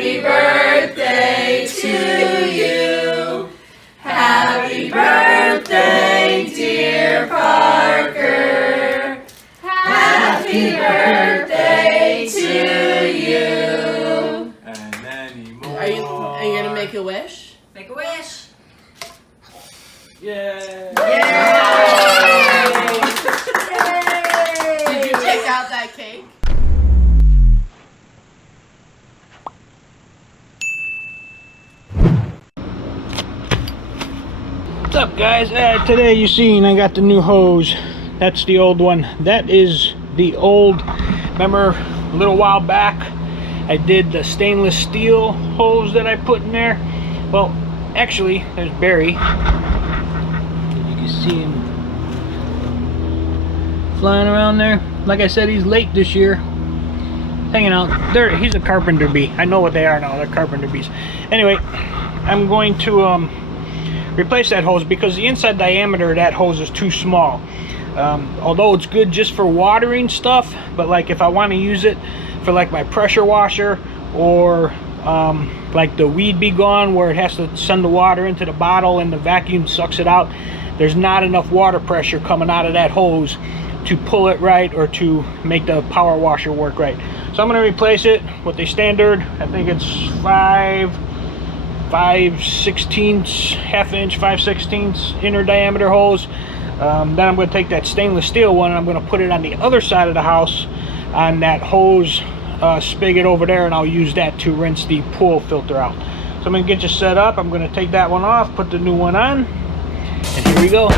Happy birthday to you. Happy birthday, dear Parker. Happy birthday to you. And many more. Are you gonna make a wish? Make a wish. Yay! Yay! Did you take out that cake? What's up, guys? Today you seen I got the new hose. That's the old one. That is the old. Remember a little while back I did the stainless steel hose that I put in there? Well, actually there's Barry. You can see him flying around there. Like I said, he's late this year, hanging out there. He's a carpenter bee. I know what they are now. They're carpenter bees. Anyway, I'm going to replace that hose because the inside diameter of that hose is too small. Although it's good just for watering stuff, but like if I want to use it for like my pressure washer or like the weed be gone where it has to send the water into the bottle and the vacuum sucks it out, there's not enough water pressure coming out of that hose to pull it right or to make the power washer work right. So I'm going to replace it with the standard, I think it's 5/16 half inch, 5/16 inner diameter hose. Then I'm going to take that stainless steel one and I'm going to put it on the other side of the house on that hose spigot over there, and I'll use that to rinse the pool filter out. So I'm going to get you set up. I'm going to take that one off, put the new one on, and here we go.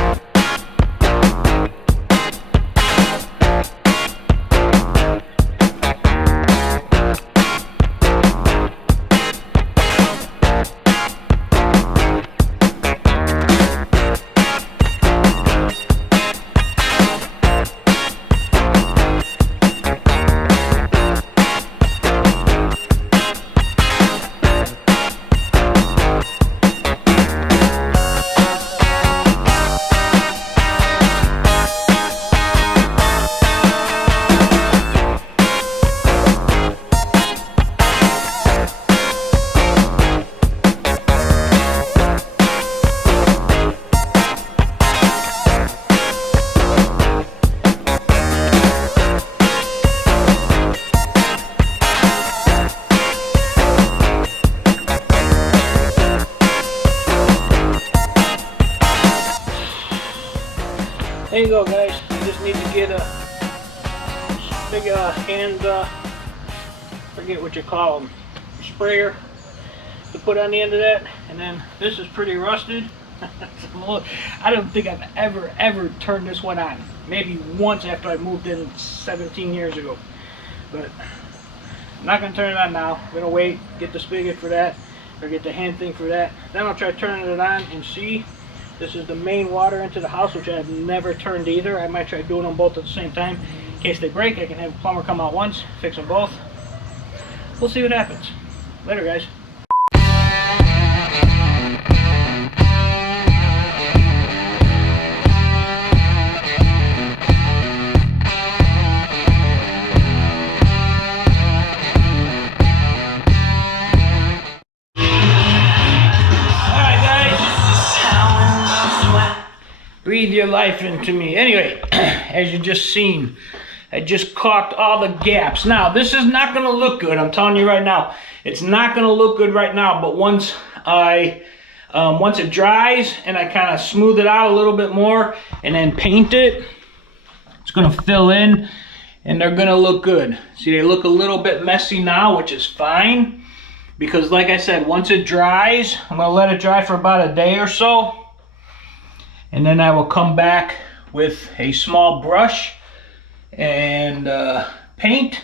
There you go, guys. You just need to get a big hand, forget what you call them, sprayer to put on the end of that. And then this is pretty rusted. I don't think I've ever turned this one on. Maybe once after I moved in 17 years ago. But I'm not going to turn it on now. I'm going to wait, get the spigot for that, or get the hand thing for that. Then I'll try turning it on and see. This is the main water into the house, which I've never turned either. I might try doing them both at the same time. In case they break, I can have a plumber come out once, fix them both. We'll see what happens. Later, guys. Breathe your life into me. Anyway, as you just seen, I just caulked all the gaps. Now, this is not going to look good. I'm telling you right now. It's not going to look good right now, but once it dries and I kind of smooth it out a little bit more and then paint it, it's going to fill in and they're going to look good. See, they look a little bit messy now, which is fine because like I said, once it dries, I'm going to let it dry for about a day or so. And then I will come back with a small brush and paint,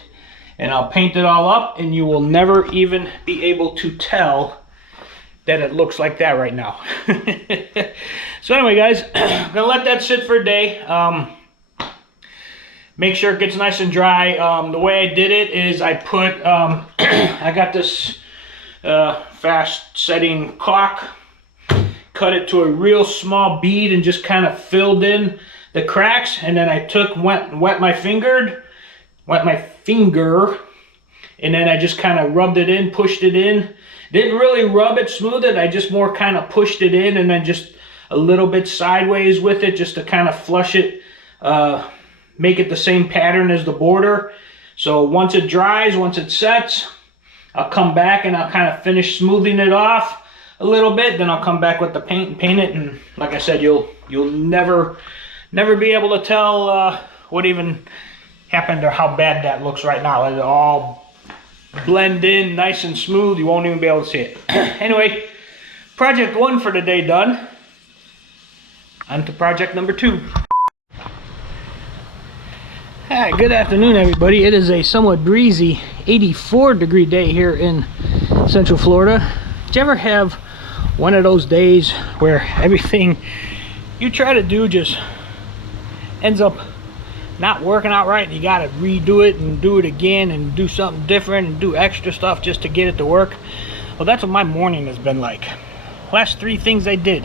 and I'll paint it all up, and you will never even be able to tell that it looks like that right now. So anyway, guys, I'm gonna let that sit for a day. Make sure it gets nice and dry. The way I did it is I put, I got this fast setting caulk, cut it to a real small bead and just kind of filled in the cracks, and then I took wet my finger and then I just kind of rubbed it in, pushed it in. Didn't really rub it, smooth it. I just more kind of pushed it in and then just a little bit sideways with it just to kind of flush it, make it the same pattern as the border. So once it dries, once it sets, I'll come back and I'll kind of finish smoothing it off a little bit. Then I'll come back with the paint and paint it. And like I said, you'll never be able to tell what even happened or how bad that looks right now. It'll all blend in nice and smooth. You won't even be able to see it. Anyway, project 1 for the day done. On to project number 2. Hi, good afternoon everybody. It is a somewhat breezy 84-degree day here in Central Florida. Did you ever have one of those days where everything you try to do just ends up not working out right and you gotta redo it and do it again and do something different and do extra stuff just to get it to work? Well, that's what my morning has been like. Last 3 things I did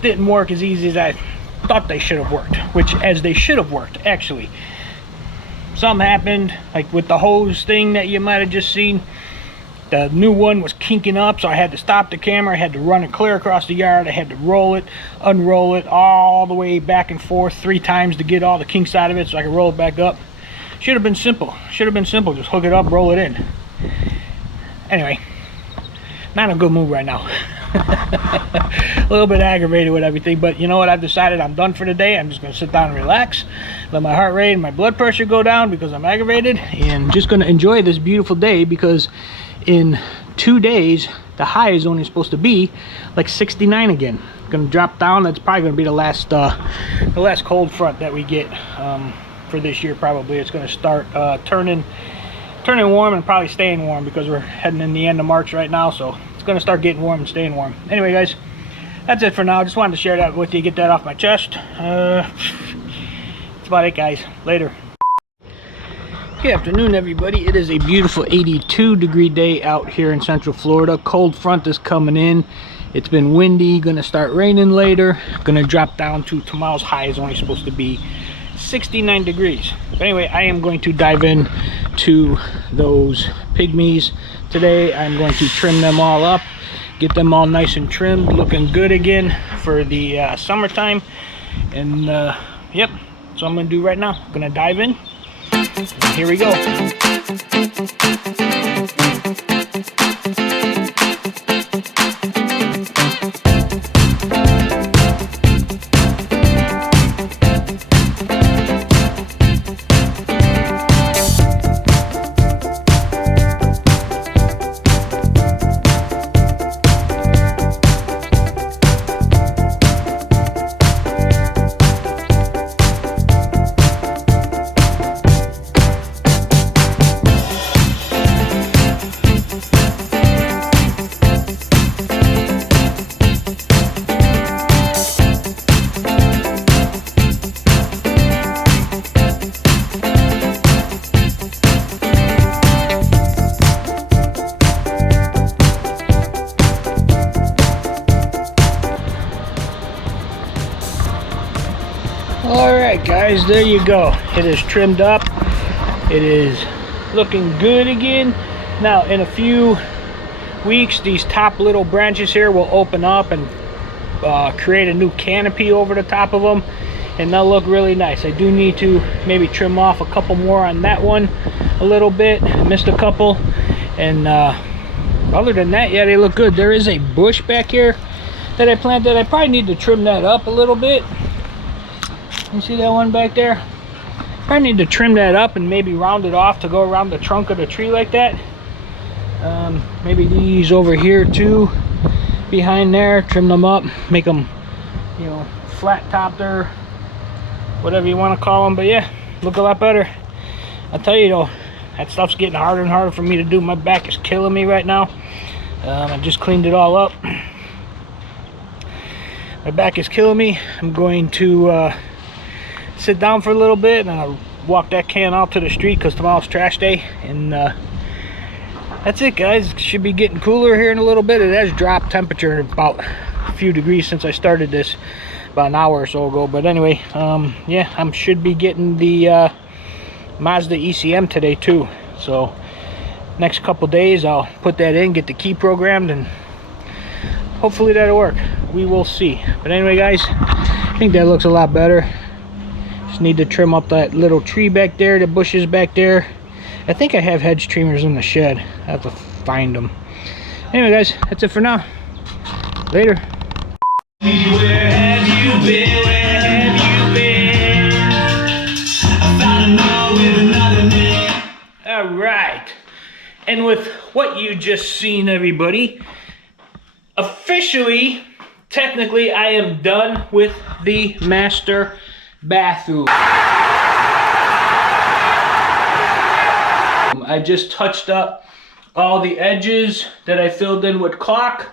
didn't work as easy as I thought they should have worked, which as they should have worked actually. Something happened, like with the hose thing that you might have just seen. The new one was kinking up, so I had to stop the camera. I had to run it clear across the yard. I had to roll it, unroll it all the way back and forth 3 times to get all the kinks out of it so I could roll it back up. Should have been simple. Just hook it up, roll it in. Anyway, not in a good mood right now. A little bit aggravated with everything, but you know what? I've decided I'm done for the day. I'm just going to sit down and relax, let my heart rate and my blood pressure go down because I'm aggravated, and just going to enjoy this beautiful day because in 2 days the high is only supposed to be like 69 again. Going to drop down. That's probably going to be the last cold front that we get for this year. Probably it's going to start turning warm and probably staying warm because we're heading in the end of March right now, so going to start getting warm and staying warm. Anyway guys, that's it for now. Just wanted to share that with you, get that off my chest. That's about it guys. Later. Good afternoon everybody. It is a beautiful 82-degree day out here in Central Florida. Cold front is coming in. It's been windy, gonna start raining later. Gonna drop down to tomorrow's high is only supposed to be 69 degrees. But anyway, I am going to dive in to those pygmies today. I'm going to trim them all up, get them all nice and trimmed, looking good again for the summertime. And yep, that's what I'm gonna do right now. I'm gonna dive in. And here we go. Alright guys, there you go. It is trimmed up. It is looking good again. Now in a few weeks these top little branches here will open up and create a new canopy over the top of them, and they'll look really nice. I do need to maybe trim off a couple more on that one a little bit. I missed a couple, and other than that, yeah, they look good. There is a bush back here that I planted. I probably need to trim that up a little bit. You see that one back there? I need to trim that up and maybe round it off to go around the trunk of the tree like that. Maybe these over here too, behind there, trim them up, make them, you know, flat topped or whatever you want to call them. But yeah, look a lot better. I'll tell you though, that stuff's getting harder and harder for me to do. My back is killing me right now. I just cleaned it all up. My back is killing me. I'm going to sit down for a little bit and then I'll walk that can out to the street because tomorrow's trash day. And that's it guys. It should be getting cooler here in a little bit. It has dropped temperature about a few degrees since I started this about an hour or so ago. But anyway, yeah, I should be getting the Mazda ECM today too. So next couple days I'll put that in, get the key programmed, and hopefully that'll work. We will see. But anyway, guys, I think that looks a lot better. Just need to trim up that little tree back there, the bushes back there. I think I have hedge trimmers in the shed. I have to find them. Anyway, guys, that's it for now. Later. Where have you been? Where have you been? I found a note with another name. All right. And with what you just seen, everybody, officially, technically, I am done with the master bathroom. I just touched up all the edges that I filled in with caulk.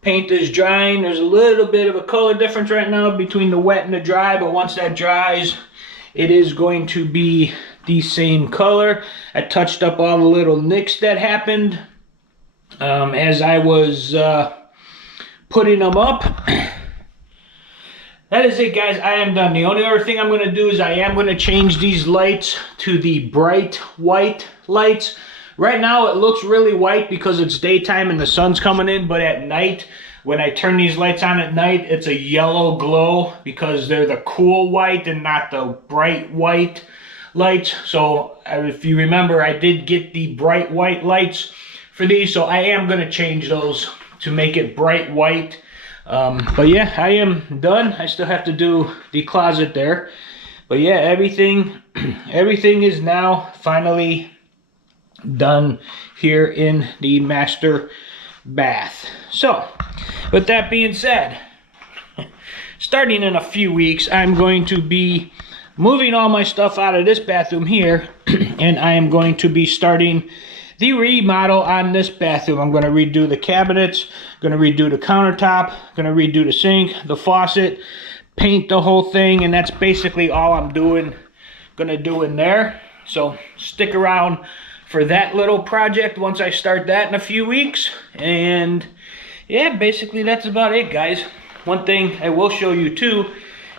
Paint is drying. There's a little bit of a color difference right now between the wet and the dry, but once that dries, it is going to be the same color. I touched up all the little nicks that happened as I was putting them up. That is it, guys. I am done. The only other thing I'm going to do is I am going to change these lights to the bright white lights. Right now it looks really white because it's daytime and the sun's coming in, but at night, when I turn these lights on at night, it's a yellow glow because they're the cool white and not the bright white lights. So if you remember, I did get the bright white lights for these, so I am going to change those to make it bright white. But yeah, I am done. I still have to do the closet there. But yeah, everything is now finally done here in the master bath. So, with that being said, starting in a few weeks, I'm going to be moving all my stuff out of this bathroom here, and I am going to be starting the remodel on this bathroom. I'm going to redo the cabinets, going to redo the countertop, going to redo the sink, the faucet, paint the whole thing, and that's basically all I'm going to do in there. So stick around for that little project once I start that in a few weeks. And yeah, basically that's about it, guys. One thing I will show you too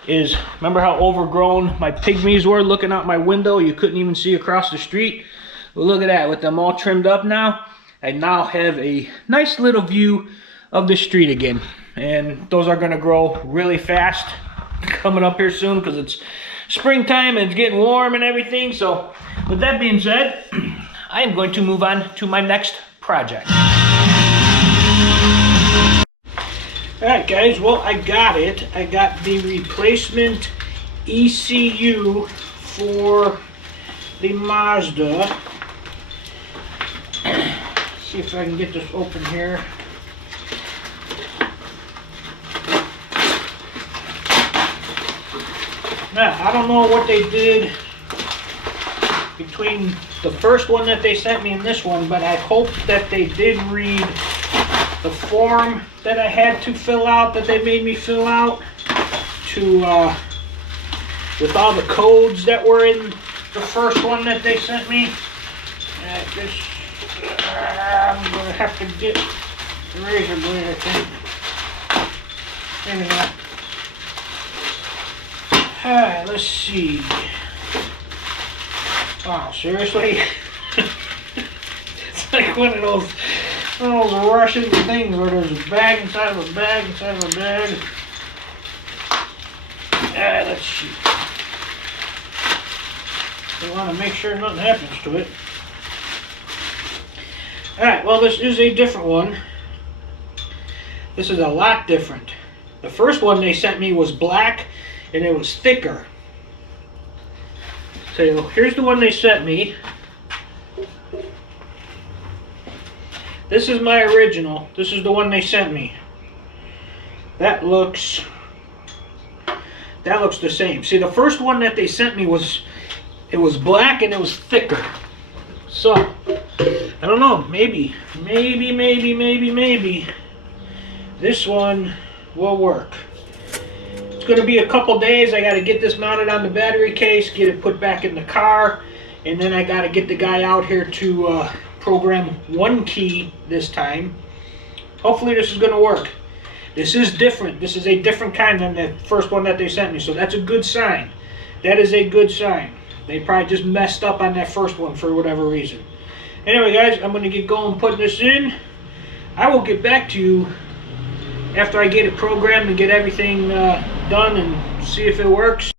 is, remember how overgrown my pygmies were looking out my window? You couldn't even see across the street. Well, look at that. With them all trimmed up now, I now have a nice little view of the street again. And those are going to grow really fast coming up here soon because it's springtime and it's getting warm and everything. So with that being said, I am going to move on to my next project. Alright guys, well, I got it. I got the replacement ECU for the Mazda. See if I can get this open here. Now, I don't know what they did between the first one that they sent me and this one, but I hope that they did read the form that I had to fill out, that they made me fill out, with all the codes that were in the first one that they sent me. I'm going to have to get the razor blade, I think. Maybe not. Alright, let's see. Wow, seriously? It's like one of those Russian things where there's a bag inside of a bag inside of a bag. Alright, let's see. We want to make sure nothing happens to it. Alright, well, this is a different one. This is a lot different. The first one they sent me was black and it was thicker. So here's the one they sent me. This is my original. This is the one they sent me. That looks the same. See, the first one that they sent me was black and it was thicker. So I don't know, maybe this one will work. It's going to be a couple days. I got to get this mounted on the battery case, get it put back in the car, and then I got to get the guy out here to program one key this time. Hopefully this is going to work. This is different. This is a different kind than the first one that they sent me, so that's a good sign. That is a good sign. They probably just messed up on that first one for whatever reason. Anyway, guys, I'm going to get going putting this in. I will get back to you after I get it programmed and get everything done and see if it works.